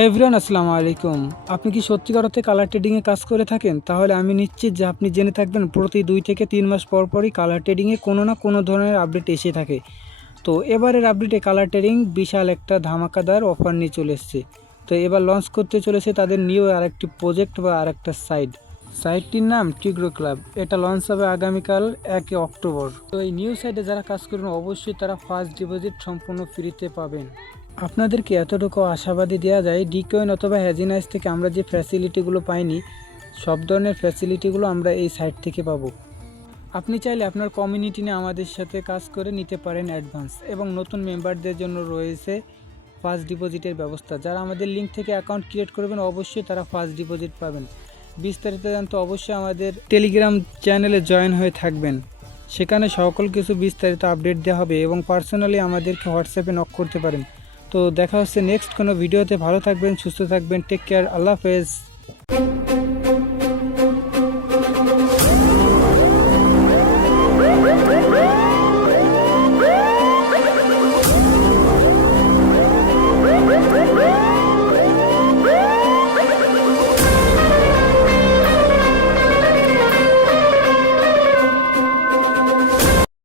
Everyone আসসালামু আলাইকুম। আপনি কি সত্যিকার অর্থে কালার ট্রেডিংয়ে কাজ করে থাকেন? তাহলে আমি নিশ্চিত যে আপনি জেনে থাকবেন প্রতি দুই থেকে তিন মাস পর পরই কালার ট্রেডিংয়ে কোনো না কোনো ধরনের আপডেট এসে থাকে। তো এবারের আপডেটে কালার ট্রেডিং বিশাল একটা ধামাকাদার অফার নিয়ে চলে এসছে। তো এবার লঞ্চ করতে চলেছে তাদের নিউ আরেকটি প্রজেক্ট বা আরেকটা সাইট সাইটটির নাম টিগ্রো ক্লাব এটা লঞ্চ হবে আগামীকাল একে অক্টোবর। তো এই নিউ সাইটে যারা কাজ করবেন অবশ্যই তারা ফার্স্ট ডিপোজিট সম্পূর্ণ ফ্রিতে পাবেন। আপনাদেরকে এতটুকু আশাবাদী দেওয়া যায়, ডিকয়েন অথবা হ্যাজিনাইস থেকে আমরা যে ফ্যাসিলিটিগুলো পাইনি, সব ধরনের ফ্যাসিলিটিগুলো আমরা এই সাইট থেকে পাবো। আপনি চাইলে আপনার কমিউনিটি নিয়ে আমাদের সাথে কাজ করে নিতে পারেন অ্যাডভান্স এবং নতুন মেম্বারদের জন্য রয়েছে ফার্স্ট ডিপোজিটের ব্যবস্থা। যারা আমাদের লিঙ্ক থেকে অ্যাকাউন্ট ক্রিয়েট করবেন, অবশ্যই তারা ফার্স্ট ডিপোজিট পাবেন। বিস্তারিত জানতে অবশ্যই আমাদের টেলিগ্রাম চ্যানেলে জয়েন হয়ে থাকবেন। সেখানে সকল কিছু বিস্তারিত আপডেট দেওয়া হবে এবং পার্সোনালি আমাদেরকে হোয়াটসঅ্যাপে নক করতে পারেন। তো দেখা হচ্ছে নেক্সট কোনো ভিডিওতে। ভালো থাকবেন সুস্থ থাকবেন টেক কেয়ার আল্লাহ হাফেজ।